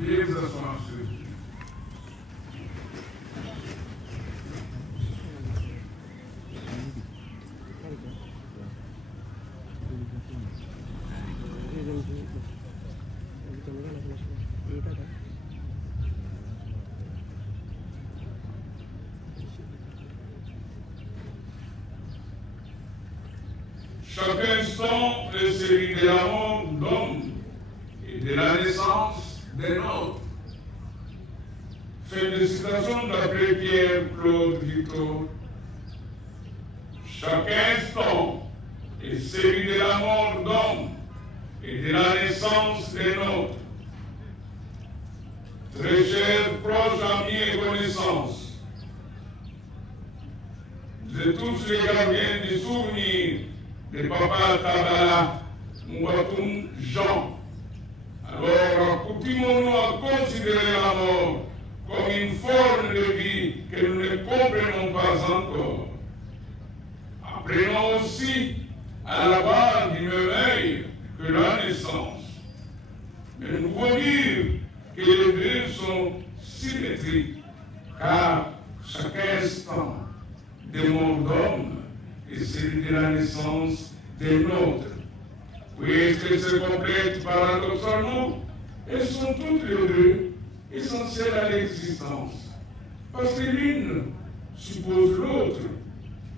Veuillez vous asseoir, monsieur. Chaque instant est celui de l'amour d'homme et de la naissance des nôtres. Félicitations d'après Pierre-Claude Victor. Chaque instant est celui de la mort d'homme et de la naissance des nôtres. Très chers proches, amis et connaissances, vous êtes tous les gardiens des souvenirs de Papa Tabala Mwatoum Jean. Alors, accoutumons-nous à considérer la mort comme une forme de vie que nous ne comprenons pas encore. Apprenons aussi à la base du merveille que la naissance. Mais nous pouvons dire que les deux sont symétriques, car chaque instant des morts d'homme est celui de la naissance des nôtres. Puisqu'elles se complètent paradoxalement, elles sont toutes les deux essentielles à l'existence. Parce que l'une suppose l'autre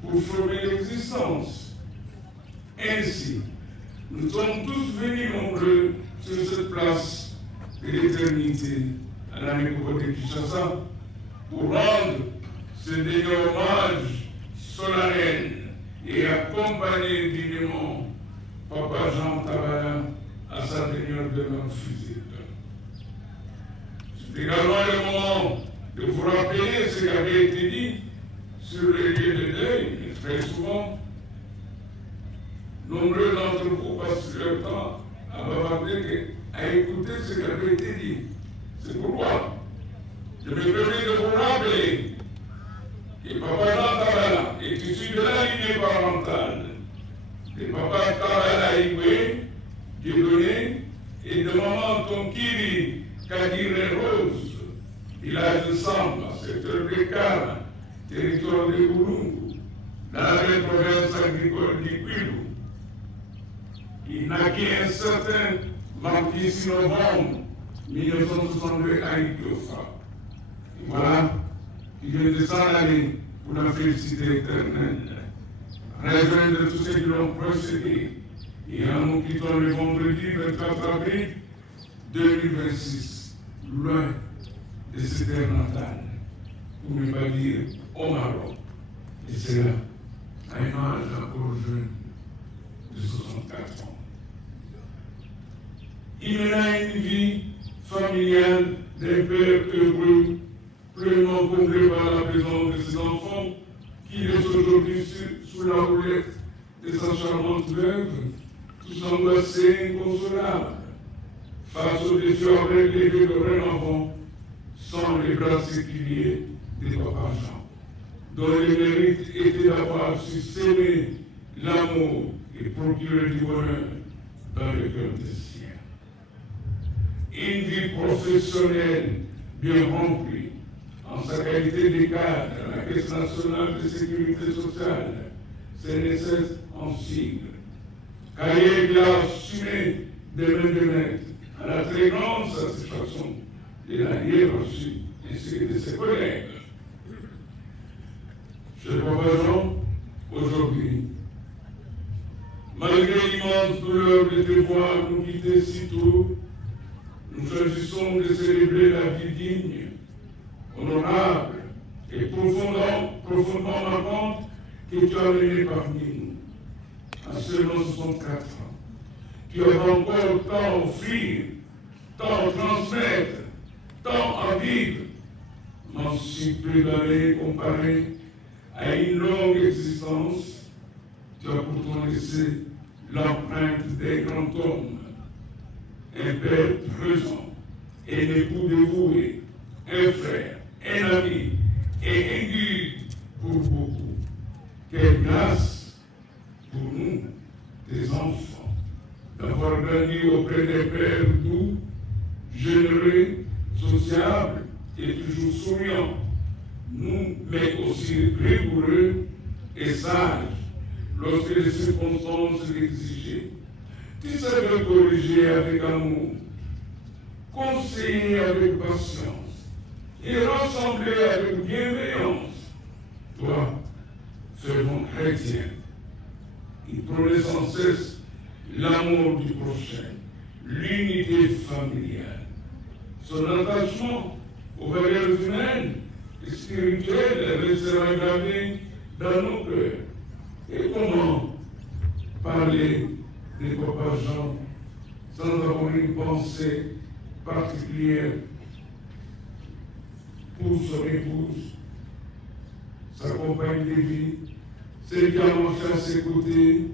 pour former l'existence. Ainsi, nous sommes tous venus nombreux sur cette place de l'éternité à la nécropole de Kinshasa pour rendre ce dernier hommage solennel et accompagner dignement Papa Jean Tabala à sa dernière demeure physique. C'est également le moment de vous rappeler ce qui avait été dit sur les lieux de deuil, et très souvent, nombreux d'entre vous passent leur temps à bavarder, à écouter ce qui avait été dit. C'est pourquoi je me permets de vous rappeler que Papa Jean Tabala est issu de la lignée parentale de Papa Tabala Igwe, Dieudonné, et de Maman Tonkiri Kadire Rose, village de Samba, secteur de Kara, territoire de Burungu, dans la province agricole du Kwilu. Il naquit un certain 26 novembre 1962 à Idiofa. Et voilà, il vient de s'en aller pour la félicité éternelle. Rejoindre tous ceux qui l'ont précédé. Et en nous quittant le vendredi 24 avril 2026, loin de cette terre natale, pour ne pas dire au Maroc. Et c'est là, à un âge encore jeune de 64 ans. Il mena une vie familiale d'un père heureux, pleinement comblé par la présence de ses enfants, qui laisse aujourd'hui sous la houlette de sa charmante veuve, tous angoissés et inconsolables, face aux défis relevés dorénavant, sans les bras séculiers de Papa Jean, dont le mérite était d'avoir su s'aimer l'amour et procurer du bonheur dans le cœur des siens. Une vie professionnelle bien remplie, en sa qualité de cadre à la Caisse nationale de sécurité sociale, CNSS en sigle. Carrière qu'il a assumé de main de maître, à la très grande satisfaction de la hiérarchie ainsi que de ses collègues. Cher Papa Jean, aujourd'hui, malgré l'immense douleur de devoir nous quitter si tôt, nous choisissons de célébrer la vie digne, honorable et profondément marquante que tu as menée parmi nous. À seulement 64 ans, tu as encore tant à offrir, tant à transmettre, tant à vivre, mais si peu d'années comparé à une longue existence, tu as pourtant laissé l'empreinte des grands hommes, un père présent, un époux dévoué, un frère, un ami et un guide pour beaucoup. Quelle grâce pour nous, tes enfants, d'avoir grandi auprès des pères doux, généreux sociable et toujours souriant, mais aussi rigoureux et sage lorsque les circonstances l'exigeaient. Tu savais corriger avec amour, conseiller avec patience et rassembler avec bienveillance. Toi, fervent chrétien, il prônait sans cesse l'amour du prochain, l'unité familiale. Son attachement aux valeurs humaines et spirituelles restera gravé dans nos cœurs. Et comment parler de Papa Jean sans avoir une pensée particulière pour son épouse, sa compagne de vie, celle qui a marché à ses côtés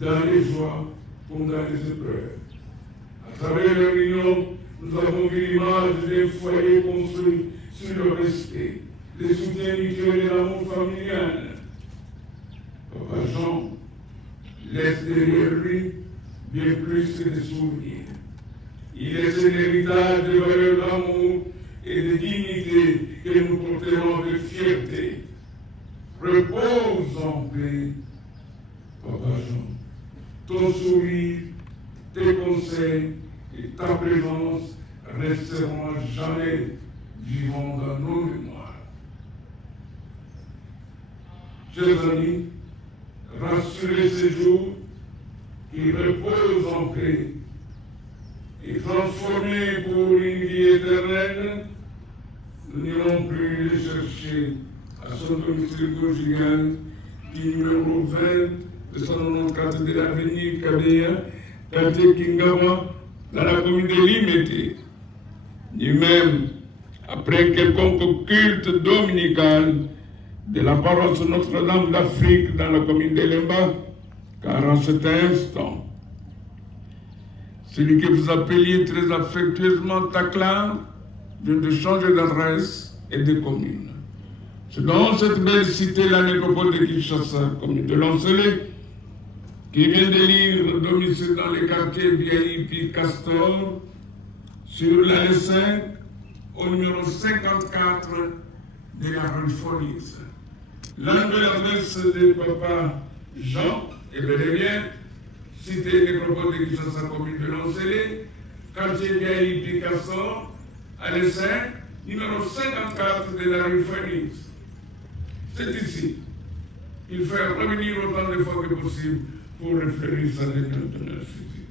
dans les joies comme dans les épreuves. À travers leur union, nous avons vu l'image des foyers construits sur le respect, les soutiens mutuels et l'amour familial. Papa Jean laisse derrière lui bien plus que des souvenirs. Il laisse un héritage de valeurs d'amour et de dignité que nous porterons avec fierté. Repose en paix, Papa Jean. Ton sourire, tes conseils et ta présence resteront à jamais vivants dans nos mémoires. Chers amis, rassurez ces jours qui reposent en paix et transformés pour une vie éternelle, nous n'irons plus les chercher à son domicile conjugal, numéro 20 de 194 de l'avenue Kabeya, quartier Kingama, dans la commune de Limete, ni même après quelconque culte dominical de la paroisse Notre-Dame d'Afrique dans la commune de Lemba, car en cet instant, celui que vous appeliez très affectueusement Tacla vient de changer d'adresse et de commune. C'est dans cette belle cité, la nécropole de Kinshasa, commune de Lancelé, qui vient d'élire domicile dans les quartiers VIP Castor, sur l'allée 5, au numéro 54 de la rue Folis. La nouvelle adresse de Papa Jean est bel et bien cité nécropole de Kinshasa, commune de Lancelé, quartier VIP Castor, allée 5, numéro 54 de la rue Folis. C'est ici qu'il fait revenir autant de fois que possible pour réfléchir sa détenteur physique.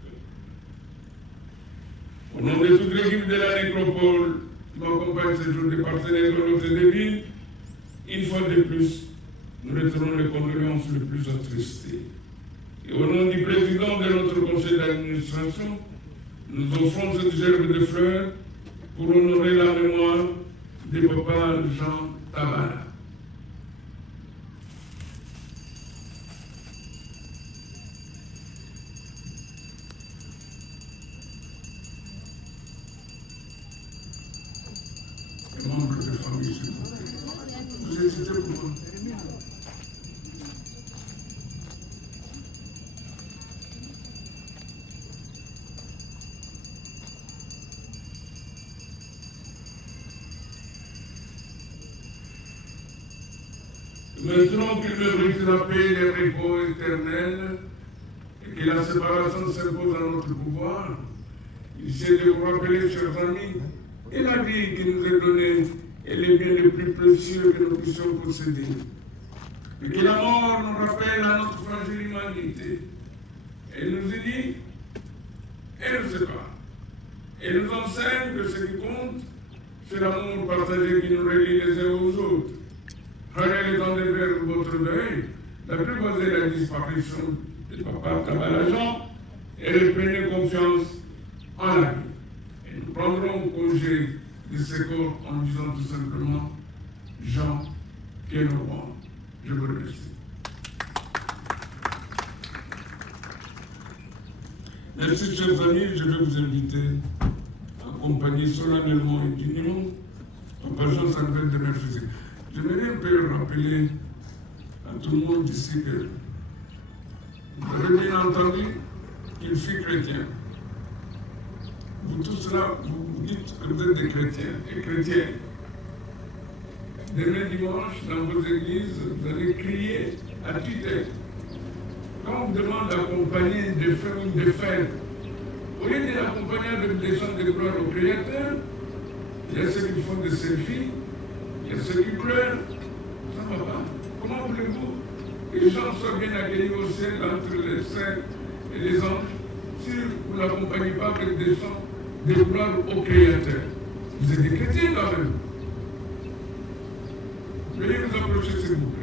Au nom de toute l'équipe de la nécropole qui m'accompagne ce jour, des partenaires de l'hôtel de ville, une fois de plus, nous retenons les condoléances les plus attristées. Et au nom du président de notre conseil d'administration, nous offrons cette gerbe de fleurs pour honorer la mémoire de Papa Jean Tabara. Membres de famille, s'il vous plaît. Vous hésitez pour moi. Maintenant qu'il mérite la paix et le repos éternel, et que la séparation s'impose à notre pouvoir, il s'est de vous rappeler, chers amis, et la vie qui nous est donnée est le bien le plus précieux que nous puissions posséder. Et que la mort nous rappelle à notre fragile humanité. Elle nous dit, elle nous sépare. Elle nous enseigne que ce qui compte, c'est l'amour partagé qui nous relie les uns aux autres. Prenez le temps de faire votre deuil, la plus basée la disparition de Papa Tabara Jean, et reprenez confiance en la vie. Et nous prendrons congé de ce corps en disant tout simplement Jean, qui est le roi. Je vous remercie. Merci, chers amis. Je vais vous inviter à accompagner solennellement et dignement Papa Jean Samuel de Merfusé. J'aimerais un peu rappeler à tout le monde ici que vous avez bien entendu qu'il fut chrétien. vous tous cela, vous dites que vous êtes des chrétiens et chrétiennes. Demain dimanche, dans vos églises, vous allez crier à tue-tête. Quand on vous demande d'accompagner des frères ou des frères, au lieu de l'accompagner avec des chants de gloire au Créateur, il y a ceux qui font des selfies, il y a ceux qui pleurent. Ça ne va pas. Comment voulez-vous que les gens soient bien accueillis au ciel entre les saints et les anges si vous ne l'accompagnez pas avec des chants de gloire au Créateur? Vous êtes des chrétiens quand même. Veuillez vous approcher, s'il vous plaît.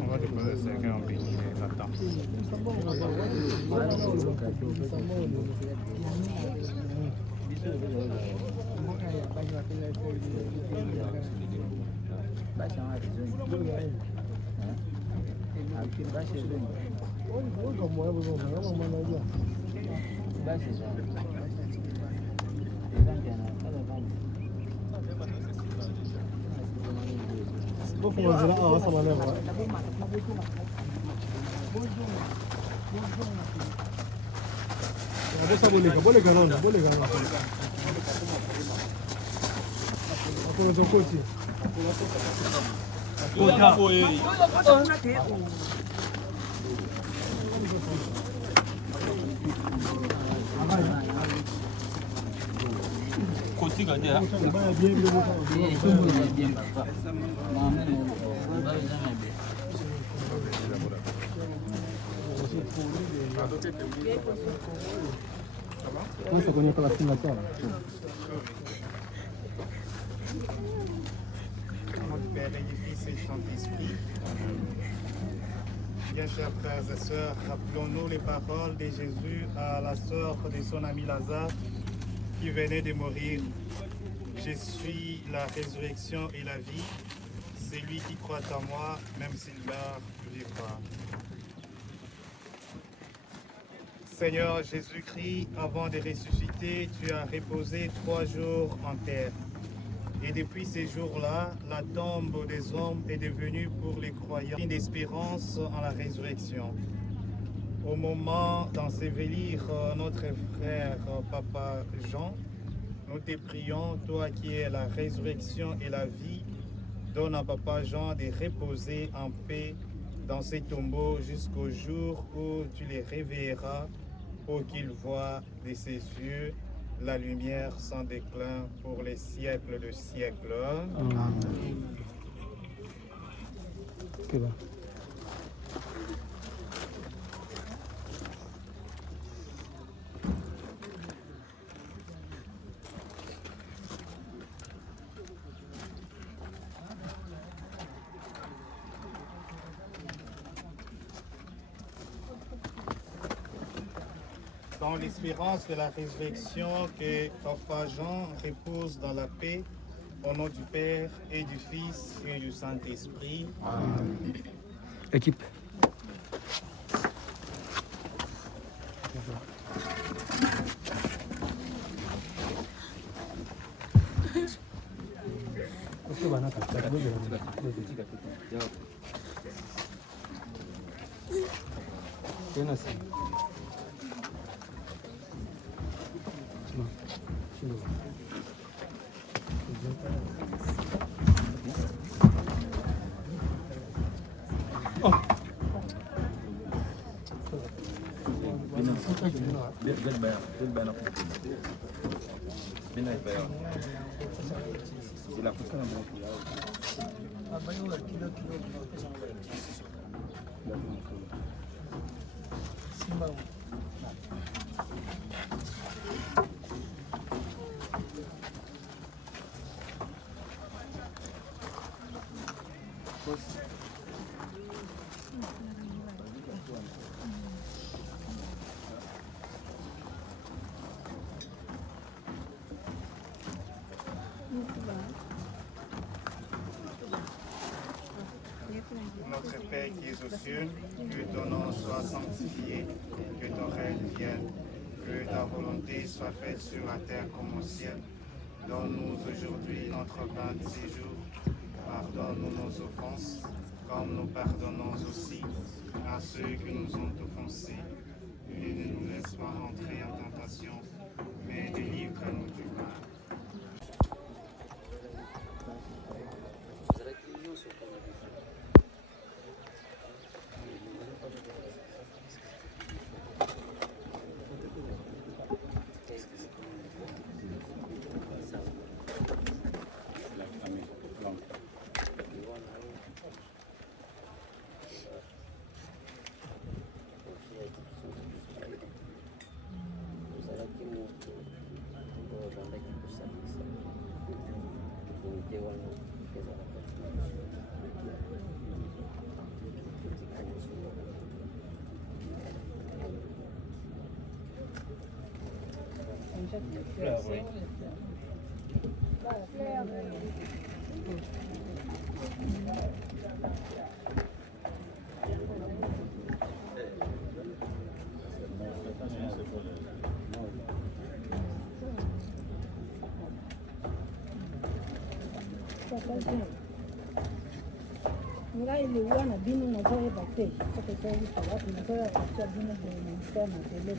On va déposer le cercueil en béni et là-dedans. Père et Fils et Saint-Esprit. Bien chers frères et sœurs, rappelons-nous les paroles de Jésus à la sœur de son ami Lazare qui venait de mourir. Je suis la résurrection et la vie. Celui qui croit en moi, même s'il meurt, vivra. Seigneur Jésus-Christ, avant de ressusciter, tu as reposé 3 jours en terre. Et depuis ces jours-là, la tombe des hommes est devenue pour les croyants une espérance en la résurrection. Au moment d'ensevelir notre frère Papa Jean, nous te prions, toi qui es la résurrection et la vie, donne à Papa Jean de reposer en paix dans ces tombeaux jusqu'au jour où tu les réveilleras pour qu'il voie de ses yeux la lumière sans déclin pour les siècles de siècles. Amen. Dans l'espérance de la résurrection, que Papa Jean repose dans la paix, au nom du Père et du Fils et du Saint-Esprit. Amen. Équipe. Notre Père qui es aux cieux, que ton nom soit sanctifié, que ton règne vienne, que ta volonté soit faite sur la terre comme au ciel. Donne-nous aujourd'hui notre pain de ces jours. Pardonne-nous nos offenses, comme nous pardonnons aussi à ceux qui nous ont offensés. Et ne nous laisse pas entrer en tentation, mais délivre-nous du mal. Ngai liwa na bino nazoyeba te soki toyebisa wapi nazoyeba tia bino boye na ministère na dele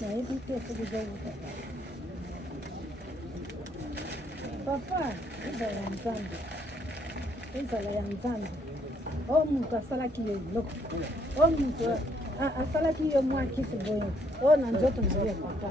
nayebi te soki ezowuta papa ezala ya nzambe ezala ya nzambe oyo moto asalaki ye eloko oyo moto asalaki ye mwa kisi boye oyo na nzoto na ye papa